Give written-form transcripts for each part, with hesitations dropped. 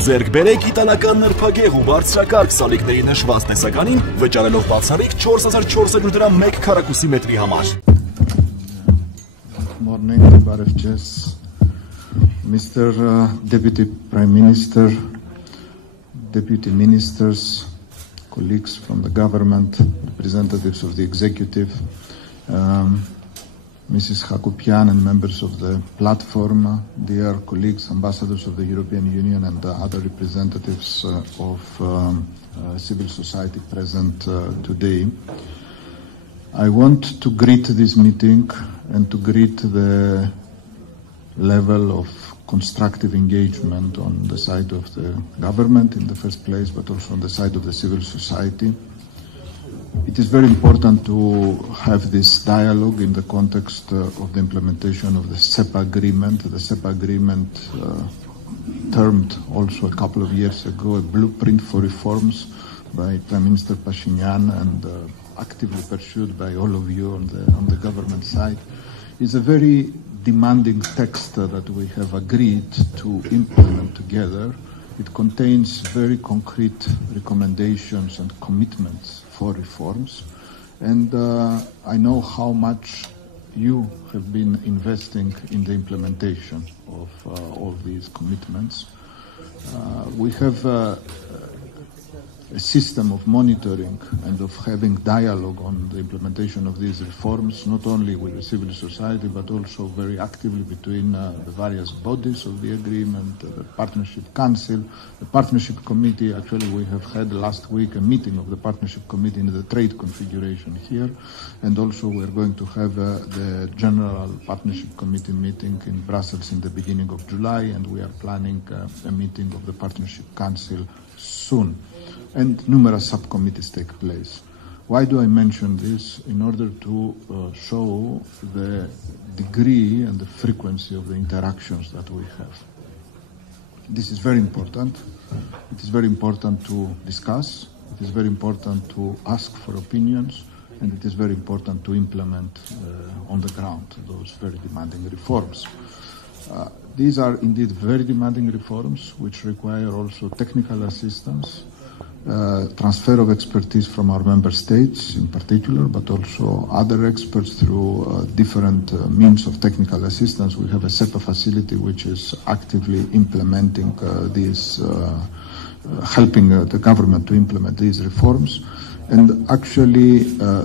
Ձեռք բերեք իտալական նրբագեղ ու բարձրակարգ սալիկների նշված տեսականին, վճարելով բացառիկ 4400 դրամ 1 քառակուսի մետրի համար։ Morning, Barefches, Mr. Deputy Prime Minister, Deputy Ministers, colleagues from the government, representatives of the executive, Mrs. Hakopian and members of the platform, dear colleagues, ambassadors of the European Union and other representatives of civil society present today. I want to greet this meeting and to greet the level of constructive engagement on the side of the government in the first place, but also on the side of the civil society. It is very important to have this dialogue in the context of the implementation of the SEPA agreement. The SEPA agreement, termed also a couple of years ago a blueprint for reforms by Prime Minister Pashinyan and actively pursued by all of you on the government side, is a very demanding text that we have agreed to implement together. It contains very concrete recommendations and commitments for reforms, and I know how much you have been investing in the implementation of all these commitments. We have a system of monitoring and of having dialogue on the implementation of these reforms, not only with the civil society, but also very actively between the various bodies of the agreement, the Partnership Council, the Partnership Committee. Actually, we have had last week a meeting of the Partnership Committee in the trade configuration here, and also we are going to have the General Partnership Committee meeting in Brussels in the beginning of July, and we are planning a meeting of the Partnership Council soon. And numerous subcommittees take place. Why do I mention this? In order to show the degree and the frequency of the interactions that we have. This is very important. It is very important to discuss. It is very important to ask for opinions. And it is very important to implement on the ground those very demanding reforms. These are indeed very demanding reforms which require also technical assistance, transfer of expertise from our member states in particular, but also other experts through different means of technical assistance. We have a SEPA facility which is actively implementing helping the government to implement these reforms. And actually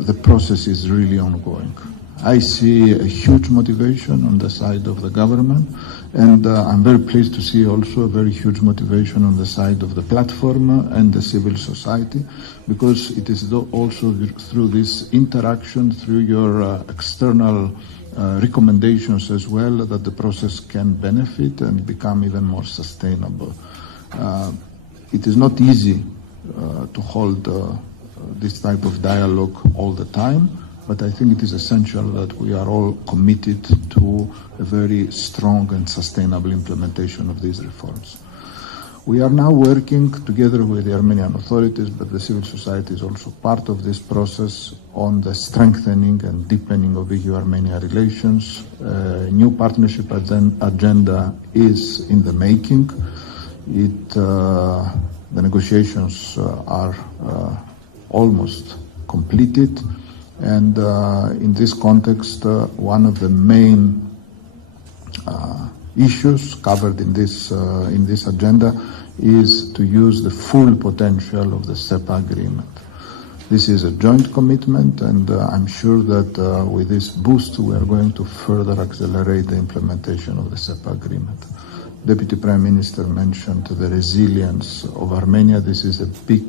the process is really ongoing. I see a huge motivation on the side of the government, and I'm very pleased to see also a very huge motivation on the side of the platform and the civil society, because it is also through this interaction, through your external recommendations as well, that the process can benefit and become even more sustainable. It is not easy to hold this type of dialogue all the time, but I think it is essential that we are all committed to a very strong and sustainable implementation of these reforms. We are now working together with the Armenian authorities, but the civil society is also part of this process, on the strengthening and deepening of EU-Armenia relations. A new partnership agenda is in the making. The negotiations are almost completed. And in this context, one of the main issues covered in this agenda is to use the full potential of the SEPA agreement. This is a joint commitment, and I'm sure that with this boost we are going to further accelerate the implementation of the SEPA agreement. Deputy Prime Minister mentioned the resilience of Armenia. This is a big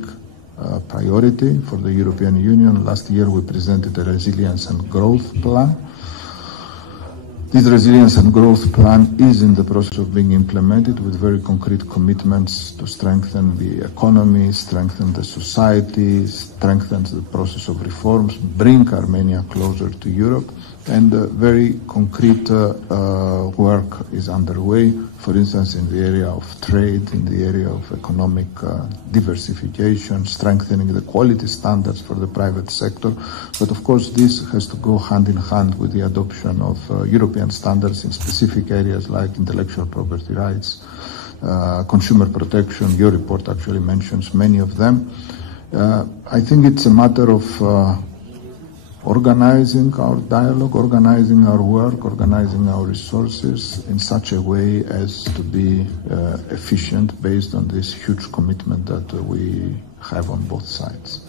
priority for the European Union. Last year we presented a resilience and growth plan. This resilience and growth plan is in the process of being implemented with very concrete commitments to strengthen the economy, strengthen the society, strengthen the process of reforms, bring Armenia closer to Europe, and very concrete work is underway, for instance, in the area of trade, in the area of economic diversification, strengthening the quality standards for the private sector. But of course, this has to go hand in hand with the adoption of European standards in specific areas like intellectual property rights, consumer protection. Your report actually mentions many of them. I think it's a matter of organizing our dialogue, organizing our work, organizing our resources in such a way as to be efficient based on this huge commitment that we have on both sides.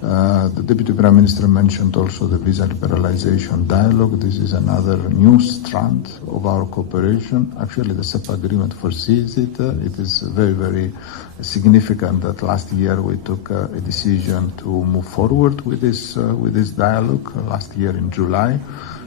The Deputy Prime Minister mentioned also the visa liberalization dialogue. This is another new strand of our cooperation. Actually, the SEPA agreement foresees it. It is very, very significant that last year we took a decision to move forward with this dialogue last year in July.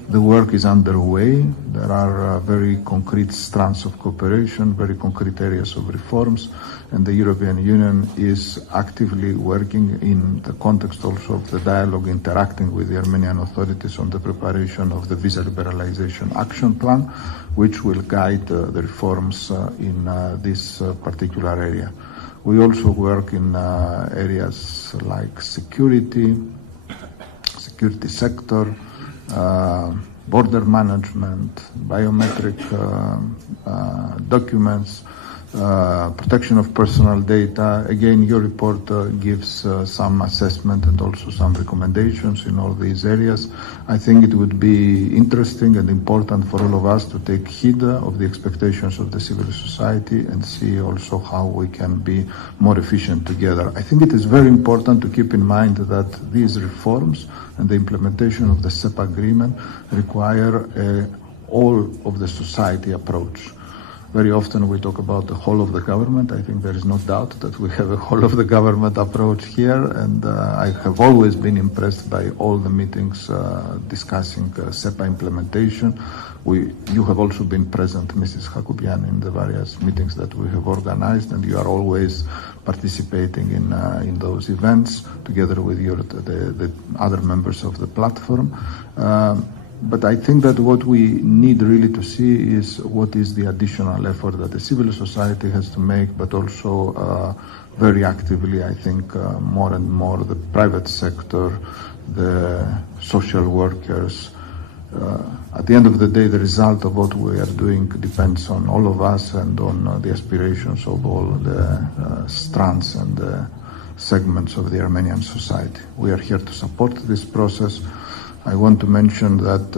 The work is underway. There are very concrete strands of cooperation, very concrete areas of reforms, and the European Union is actively working in the context also of the dialogue, interacting with the Armenian authorities on the preparation of the visa liberalization action plan, which will guide the reforms in this particular area. We also work in areas like security sector, border management, biometric documents, protection of personal data. Again, your report gives some assessment and also some recommendations in all these areas. I think it would be interesting and important for all of us to take heed of the expectations of the civil society and see also how we can be more efficient together. I think it is very important to keep in mind that these reforms and the implementation of the SEPA agreement require a all of the society approach. Very often we talk about the whole of the government. I think there is no doubt that we have a whole of the government approach here, and I have always been impressed by all the meetings discussing SEPA implementation. You have also been present, Mrs. Hakubian, in the various meetings that we have organized, and you are always participating in those events together with the other members of the platform. But I think that what we need really to see is what is the additional effort that the civil society has to make, but also very actively, I think, more and more the private sector, the social workers. At the end of the day, the result of what we are doing depends on all of us and on the aspirations of all the strands and the segments of the Armenian society. We are here to support this process. I want to mention that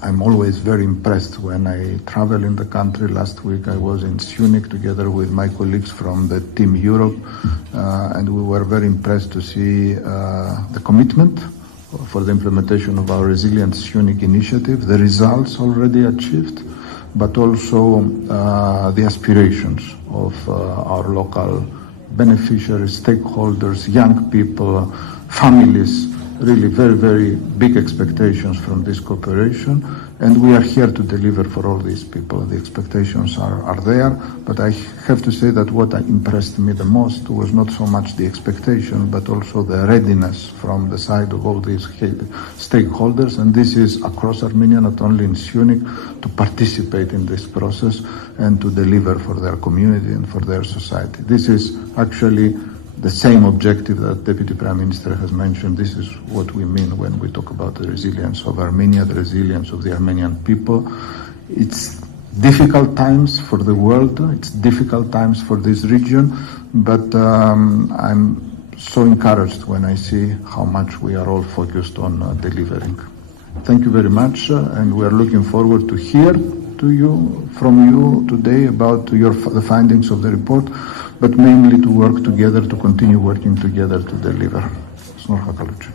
I'm always very impressed when I travel in the country. Last week I was in Munich together with my colleagues from the Team Europe, and we were very impressed to see the commitment for the implementation of our Resilience Munich initiative, the results already achieved, but also the aspirations of our local beneficiaries, stakeholders, young people, families. Really very, very big expectations from this cooperation, and we are here to deliver for all these people. The expectations are there, but I have to say that what impressed me the most was not so much the expectation, but also the readiness from the side of all these stakeholders, and this is across Armenia, not only in Munich, to participate in this process and to deliver for their community and for their society. This is actually the same objective that Deputy Prime Minister has mentioned. This is what we mean when we talk about the resilience of Armenia, the resilience of the Armenian people. It's difficult times for the world, it's difficult times for this region, but I'm so encouraged when I see how much we are all focused on delivering. Thank you very much, and we are looking forward to hear from you today about the findings of the report, but mainly to work together, to continue working together to deliver. Snorha Kalucci.